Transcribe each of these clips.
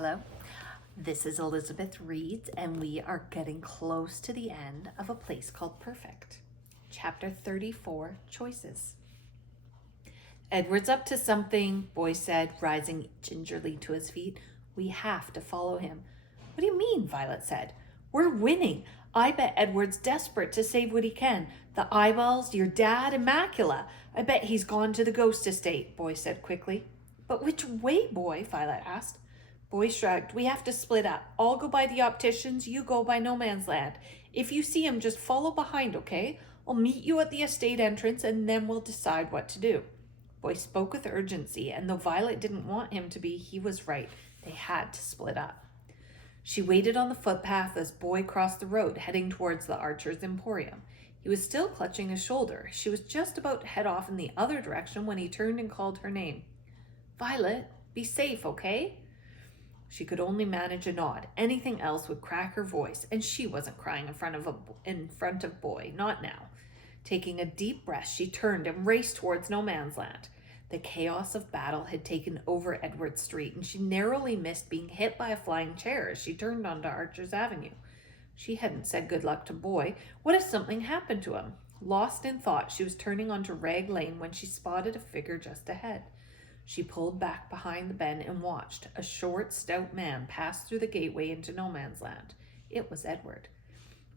Hello, this is Elizabeth Reed, and we are getting close to the end of A Place Called Perfect. Chapter 34, Choices. Edward's up to something, Boy said, rising gingerly to his feet. We have to follow him. What do you mean? Violet said. We're winning. I bet Edward's desperate to save what he can. The eyeballs, your dad, Immacula. I bet he's gone to the ghost estate, Boy said quickly. But which way, Boy? Violet asked. Boy shrugged. We have to split up. I'll go by the opticians, you go by no man's land. If you see him, just follow behind, okay? I'll meet you at the estate entrance and then we'll decide what to do. Boy spoke with urgency, and though Violet didn't want him to be, he was right. They had to split up. She waited on the footpath as Boy crossed the road, heading towards the Archer's Emporium. He was still clutching his shoulder. She was just about to head off in the other direction when he turned and called her name. Violet, be safe, okay? She could only manage a nod. Anything else would crack her voice, and she wasn't crying in front of Boy, not now. Taking a deep breath, she turned and raced towards no man's land. The chaos of battle had taken over Edward Street, and she narrowly missed being hit by a flying chair as she turned onto Archer's Avenue. She hadn't said good luck to Boy. What if something happened to him? Lost in thought, she was turning onto Rag Lane when she spotted a figure just ahead. She pulled back behind the bend and watched. A short, stout man pass through the gateway into no man's land. It was Edward.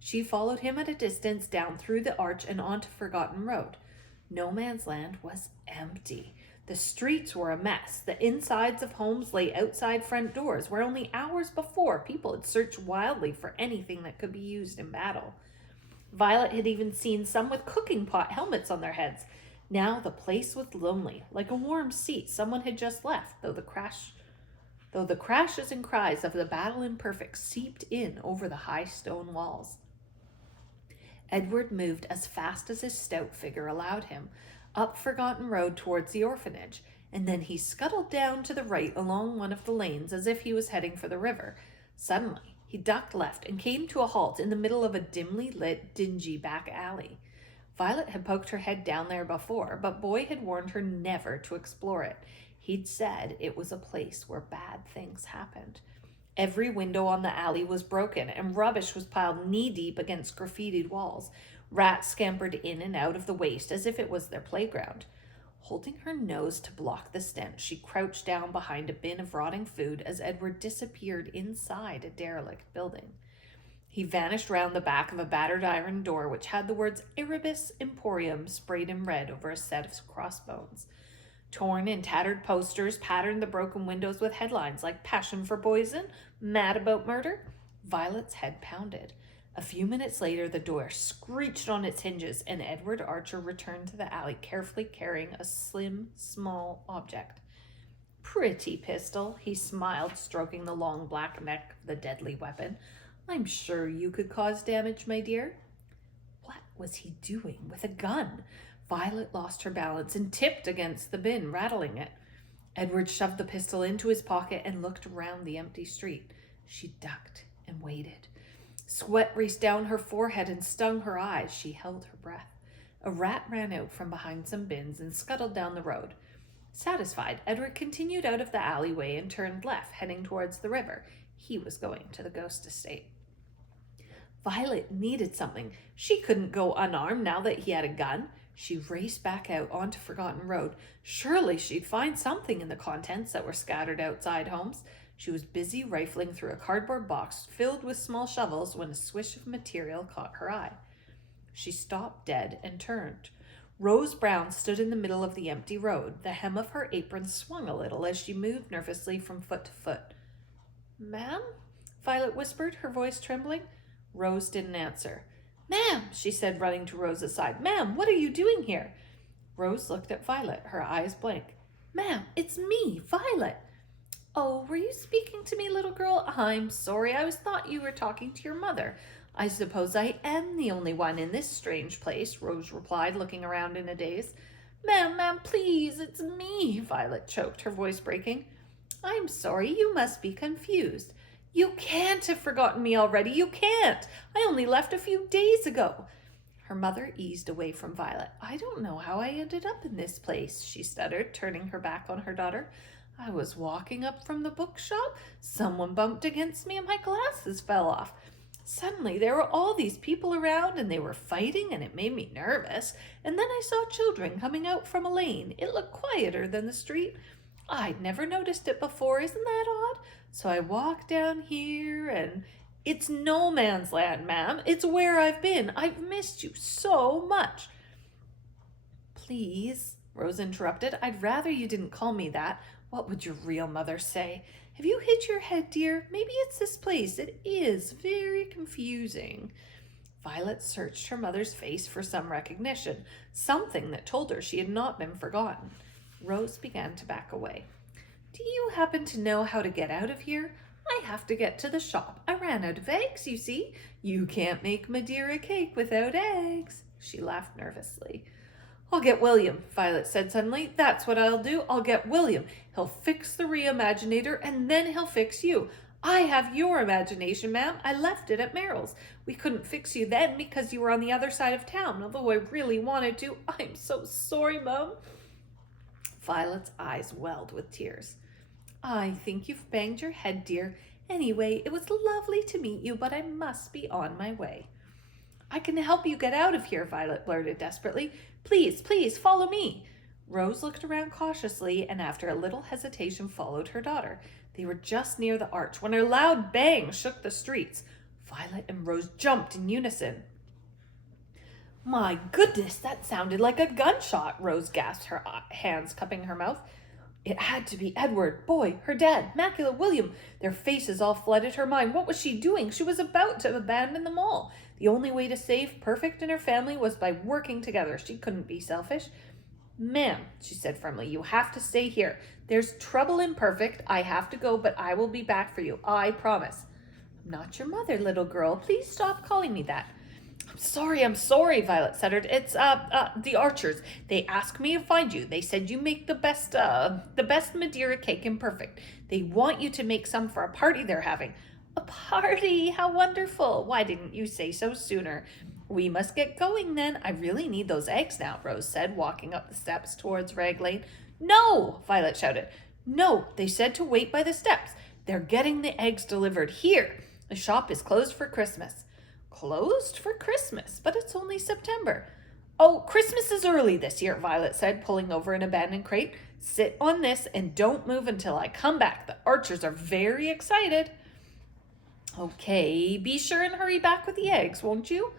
She followed him at a distance down through the arch and onto Forgotten Road. No man's land was empty. The streets were a mess. The insides of homes lay outside front doors, where only hours before people had searched wildly for anything that could be used in battle. Violet had even seen some with cooking pot helmets on their heads. Now the place was lonely, like a warm seat someone had just left, though the crashes and cries of the battle imperfect seeped in over the high stone walls. Edward moved as fast as his stout figure allowed him, up Forgotten Road towards the orphanage, and then he scuttled down to the right along one of the lanes as if he was heading for the river. Suddenly, he ducked left and came to a halt in the middle of a dimly lit, dingy back alley. Violet had poked her head down there before, but Boy had warned her never to explore it. He'd said it was a place where bad things happened. Every window on the alley was broken, and rubbish was piled knee-deep against graffitied walls. Rats scampered in and out of the waste as if it was their playground. Holding her nose to block the stench, she crouched down behind a bin of rotting food as Edward disappeared inside a derelict building. He vanished round the back of a battered iron door which had the words Erebus Emporium sprayed in red over a set of crossbones. Torn and tattered posters patterned the broken windows with headlines like Passion for Poison, Mad About Murder. Violet's head pounded. A few minutes later, the door screeched on its hinges, and Edward Archer returned to the alley, carefully carrying a slim, small object. Pretty pistol, he smiled, stroking the long black neck of the deadly weapon. I'm sure you could cause damage, my dear. What was he doing with a gun? Violet lost her balance and tipped against the bin, rattling it. Edward shoved the pistol into his pocket and looked around the empty street. She ducked and waited. Sweat raced down her forehead and stung her eyes. She held her breath. A rat ran out from behind some bins and scuttled down the road. Satisfied, Edward continued out of the alleyway and turned left, heading towards the river. He was going to the ghost estate. Violet needed something. She couldn't go unarmed now that he had a gun. She raced back out onto Forgotten Road. Surely she'd find something in the contents that were scattered outside homes. She was busy rifling through a cardboard box filled with small shovels when a swish of material caught her eye. She stopped dead and turned. Rose Brown stood in the middle of the empty road. The hem of her apron swung a little as she moved nervously from foot to foot. "Ma'am?" Violet whispered, her voice trembling. Rose didn't answer. "Ma'am," she said, running to Rose's side. "Ma'am, what are you doing here?" Rose looked at Violet, her eyes blank. "Ma'am, it's me, Violet." "Oh, were you speaking to me, little girl? I'm sorry. I thought you were talking to your mother. I suppose I am the only one in this strange place," Rose replied, looking around in a daze. Ma'am, please, it's me," Violet choked, her voice breaking. "I'm sorry. You must be confused. You can't have forgotten me already. You can't. I only left a few days ago." Her mother eased away from Violet. "I don't know how I ended up in this place," she stuttered, turning her back on her daughter. I was walking up from the bookshop. Someone bumped against me and my glasses fell off. Suddenly, there were all these people around and they were fighting, and it made me nervous. And then I saw children coming out from a lane. It looked quieter than the street. I'd never noticed it before. Isn't that odd? So I walked down here, and it's no man's land, ma'am. It's where I've been. I've missed you so much. Please, Rose interrupted. I'd rather you didn't call me that. What would your real mother say? Have you hit your head, dear? Maybe it's this place. It is very confusing. Violet searched her mother's face for some recognition, something that told her she had not been forgotten. Rose began to back away. Do you happen to know how to get out of here? I have to get to the shop. I ran out of eggs, you see. You can't make Madeira cake without eggs. She laughed nervously. I'll get William, Violet said suddenly. That's what I'll do. I'll get William. He'll fix the reimaginator, and then he'll fix you. I have your imagination, ma'am. I left it at Merrill's. We couldn't fix you then because you were on the other side of town, although I really wanted to. I'm so sorry, Mum. Violet's eyes welled with tears. I think you've banged your head, dear. Anyway, it was lovely to meet you, but I must be on my way. I can help you get out of here, Violet blurted desperately. Please, please, follow me. Rose looked around cautiously and after a little hesitation followed her daughter. They were just near the arch when a loud bang shook the streets. Violet and Rose jumped in unison. My goodness, that sounded like a gunshot, Rose gasped, her hands cupping her mouth. It had to be Edward, Boy, her dad, Macula, William. Their faces all flooded her mind. What was she doing? She was about to abandon them all. The only way to save Perfect and her family was by working together. She couldn't be selfish. Ma'am, she said firmly, you have to stay here. There's trouble in Perfect. I have to go, but I will be back for you. I promise. I'm not your mother, little girl. Please stop calling me that. I'm sorry, Violet stuttered. It's, the Archers. They asked me to find you. They said you make the best Madeira cake in Perfect. They want you to make some for a party they're having. A party? How wonderful. Why didn't you say so sooner? We must get going then. I really need those eggs now, Rose said, walking up the steps towards Rag Lane. No, Violet shouted. No, they said to wait by the steps. They're getting the eggs delivered here. The shop is closed for Christmas. Closed for Christmas, but it's only September. Oh, Christmas is early this year, Violet said, pulling over an abandoned crate. Sit on this and don't move until I come back. The Archers are very excited. Okay, be sure and hurry back with the eggs, won't you?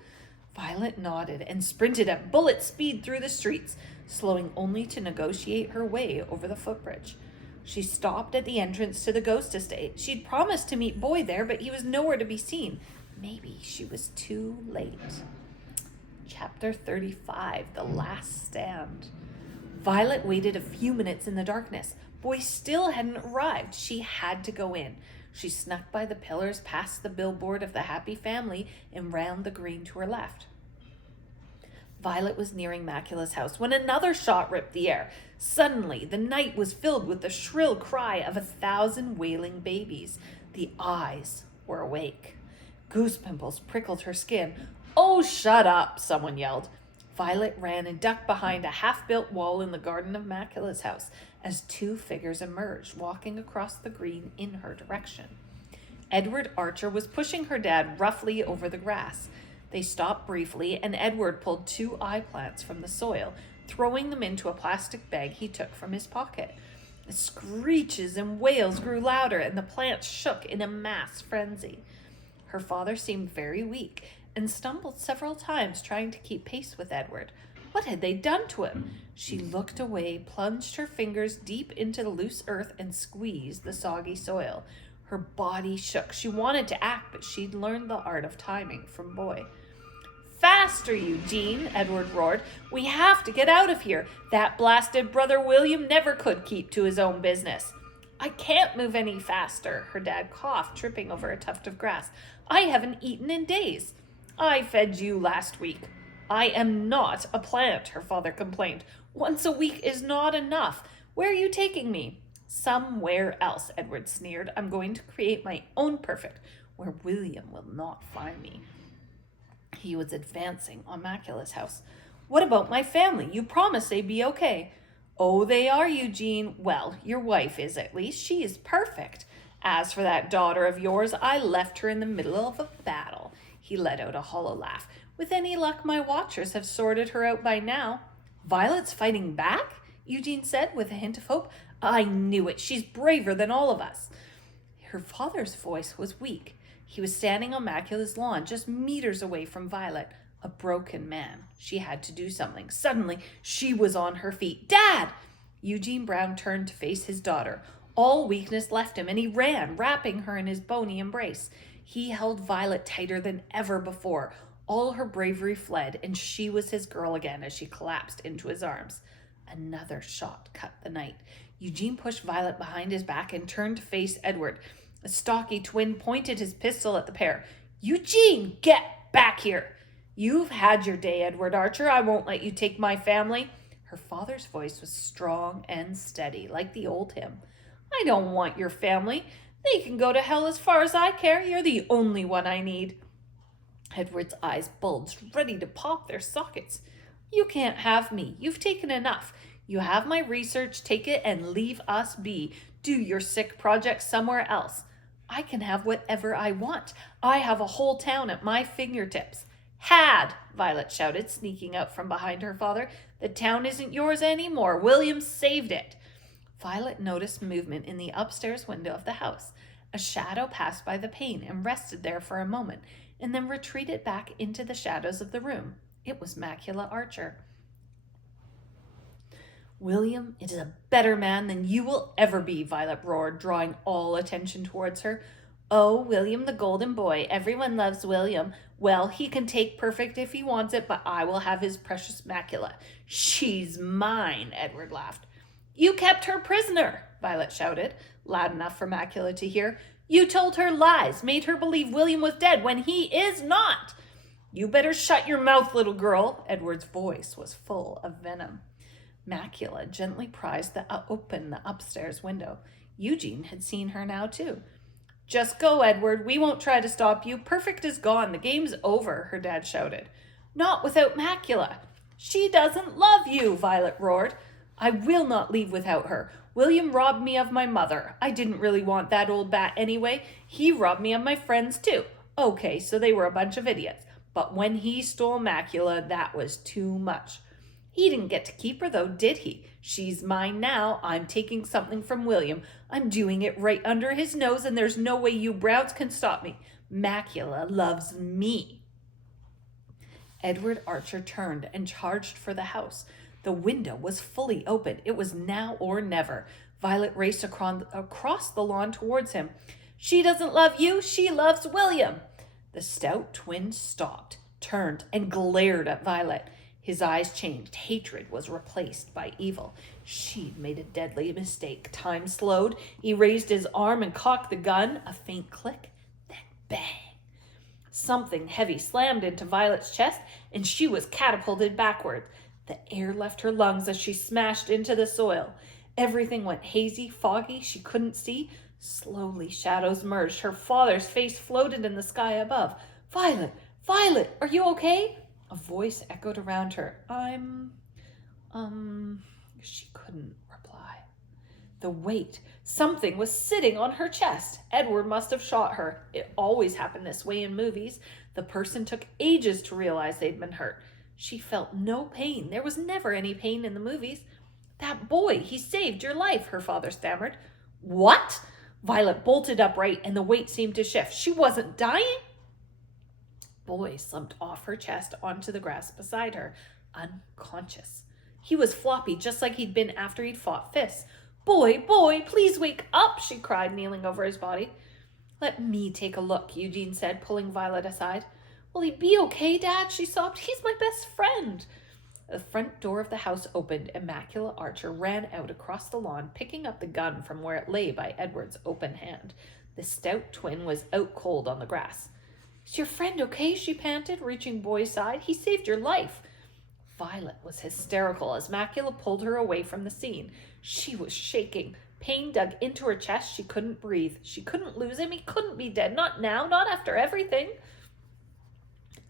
Violet nodded and sprinted at bullet speed through the streets, slowing only to negotiate her way over the footbridge. She stopped at the entrance to the ghost estate. She'd promised to meet Boy there, but he was nowhere to be seen. Maybe she was too late. Chapter 35, The Last Stand. Violet waited a few minutes in the darkness. Boy still hadn't arrived. She had to go in. She snuck by the pillars past the billboard of the Happy Family and round the green to her left. Violet was nearing Macula's house when another shot ripped the air. Suddenly, the night was filled with the shrill cry of 1,000 wailing babies. The eyes were awake. Goose pimples prickled her skin. Oh, shut up, someone yelled. Violet ran and ducked behind a half-built wall in the garden of Macula's house as two figures emerged, walking across the green in her direction. Edward Archer was pushing her dad roughly over the grass. They stopped briefly, and Edward pulled 2 eye plants from the soil, throwing them into a plastic bag he took from his pocket. The screeches and wails grew louder, and the plants shook in a mass frenzy. Her father seemed very weak and stumbled several times trying to keep pace with Edward. What had they done to him? She looked away, plunged her fingers deep into the loose earth, and squeezed the soggy soil. Her body shook. She wanted to act, but she'd learned the art of timing from Boy. Faster, Eugene, Edward roared. We have to get out of here. That blasted brother William never could keep to his own business. I can't move any faster, her dad coughed, tripping over a tuft of grass. I haven't eaten in days. I fed you last week. I am not a plant, her father complained. Once a week is not enough. Where are you taking me? Somewhere else, Edward sneered. I'm going to create my own Perfect, where William will not find me. He was advancing on Macula's house. What about my family? You promised they'd be okay. Oh, they are, Eugene. Well, your wife is at least. She is perfect. As for that daughter of yours, I left her in the middle of a battle. He let out a hollow laugh. With any luck, my watchers have sorted her out by now. Violet's fighting back? Eugene said with a hint of hope. I knew it. She's braver than all of us. Her father's voice was weak. He was standing on Macula's lawn, just meters away from Violet. A broken man. She had to do something. Suddenly, she was on her feet. Dad! Eugene Brown turned to face his daughter. All weakness left him, and he ran, wrapping her in his bony embrace. He held Violet tighter than ever before. All her bravery fled, and she was his girl again as she collapsed into his arms. Another shot cut the night. Eugene pushed Violet behind his back and turned to face Edward. A stocky twin pointed his pistol at the pair. Eugene, get back here! You've had your day, Edward Archer. I won't let you take my family. Her father's voice was strong and steady, like the old hymn. I don't want your family. They can go to hell as far as I care. You're the only one I need. Edward's eyes bulged, ready to pop their sockets. You can't have me. You've taken enough. You have my research. Take it and leave us be. Do your sick project somewhere else. I can have whatever I want. I have a whole town at my fingertips. Had, Violet shouted, sneaking out from behind her father. The town isn't yours anymore. William saved it. Violet noticed movement in the upstairs window of the house. A shadow passed by the pane and rested there for a moment, and then retreated back into the shadows of the room. It was Macula Archer. William is a better man than you will ever be, Violet roared, drawing all attention towards her. Oh, William the golden boy. Everyone loves William. Well, he can take perfect if he wants it, but I will have his precious Macula. She's mine, Edward laughed. You kept her prisoner, Violet shouted, loud enough for Macula to hear. You told her lies, made her believe William was dead when he is not. You better shut your mouth, little girl. Edward's voice was full of venom. Macula gently prized open the upstairs window. Eugene had seen her now, too. Just go, Edward. We won't try to stop you. Perfect is gone. The game's over, her dad shouted. Not without Macula. She doesn't love you, Violet roared. I will not leave without her. William robbed me of my mother. I didn't really want that old bat anyway. He robbed me of my friends, too. Okay, so they were a bunch of idiots. But when he stole Macula, that was too much. He didn't get to keep her, though, did he? She's mine now. I'm taking something from William. I'm doing it right under his nose, and there's no way you Browns can stop me. Macula loves me. Edward Archer turned and charged for the house. The window was fully open. It was now or never. Violet raced across the lawn towards him. She doesn't love you. She loves William. The stout twin stopped, turned, and glared at Violet. His eyes changed. Hatred was replaced by evil. She'd made a deadly mistake. Time slowed. He raised his arm and cocked the gun. A faint click, then bang. Something heavy slammed into Violet's chest, and she was catapulted backward. The air left her lungs as she smashed into the soil. Everything went hazy, foggy. She couldn't see. Slowly, shadows merged. Her father's face floated in the sky above. Violet! Violet! Are you okay? A voice echoed around her. She couldn't reply. The weight. Something was sitting on her chest. Edward must have shot her. It always happened this way in movies. The person took ages to realize they'd been hurt. She felt no pain. There was never any pain in the movies. That boy, he saved your life, her father stammered. What? Violet bolted upright, and the weight seemed to shift. She wasn't dying? Boy slumped off her chest onto the grass beside her, unconscious. He was floppy, just like he'd been after he'd fought fists. Boy, please wake up, she cried, kneeling over his body. Let me take a look, Eugene said, pulling Violet aside. Will he be okay, Dad? She sobbed. He's my best friend. The front door of the house opened, and Macula Archer ran out across the lawn, picking up the gun from where it lay by Edward's open hand. The stout twin was out cold on the grass. Is your friend okay? She panted, reaching Boy's side. He saved your life. Violet was hysterical as Macula pulled her away from the scene. She was shaking. Pain dug into her chest. She couldn't breathe. She couldn't lose him. He couldn't be dead. Not now. Not after everything.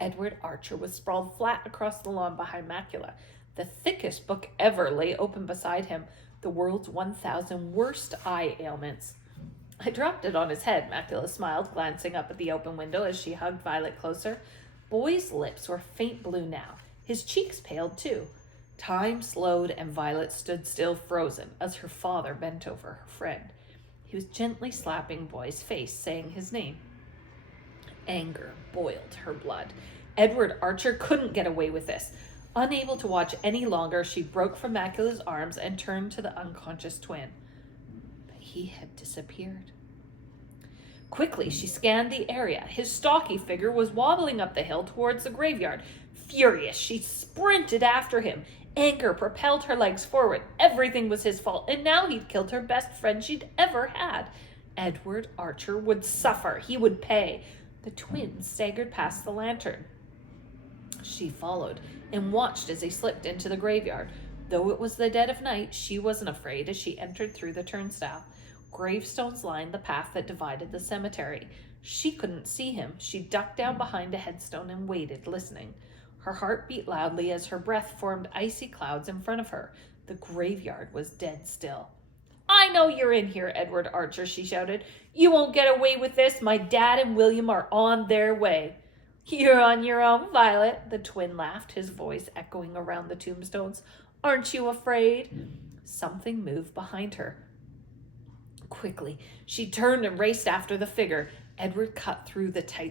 Edward Archer was sprawled flat across the lawn behind Macula. The thickest book ever lay open beside him, The World's 1,000 Worst Eye Ailments. I dropped it on his head, Macula smiled, glancing up at the open window as she hugged Violet closer. Boy's lips were faint blue now. His cheeks paled too. Time slowed and Violet stood still, frozen, as her father bent over her friend. He was gently slapping Boy's face, saying his name. Anger boiled her blood. Edward Archer couldn't get away with this. Unable to watch any longer, she broke from Macula's arms and turned to the unconscious twin. But he had disappeared. Quickly, she scanned the area. His stocky figure was wobbling up the hill towards the graveyard. Furious, she sprinted after him. Anger propelled her legs forward. Everything was his fault, and now he'd killed her best friend she'd ever had. Edward Archer would suffer. He would pay. The twins staggered past the lantern. She followed and watched as he slipped into the graveyard. Though it was the dead of night, she wasn't afraid as she entered through the turnstile. Gravestones lined the path that divided the cemetery. She couldn't see him. She ducked down behind a headstone and waited, listening. Her heart beat loudly as her breath formed icy clouds in front of her. The graveyard was dead still. I know you're in here, Edward Archer, she shouted. You won't get away with this. My dad and William are on their way. You're on your own, Violet, the twin laughed, his voice echoing around the tombstones. Aren't you afraid? Something moved behind her. Quickly, she turned and raced after the figure. Edward cut through the tight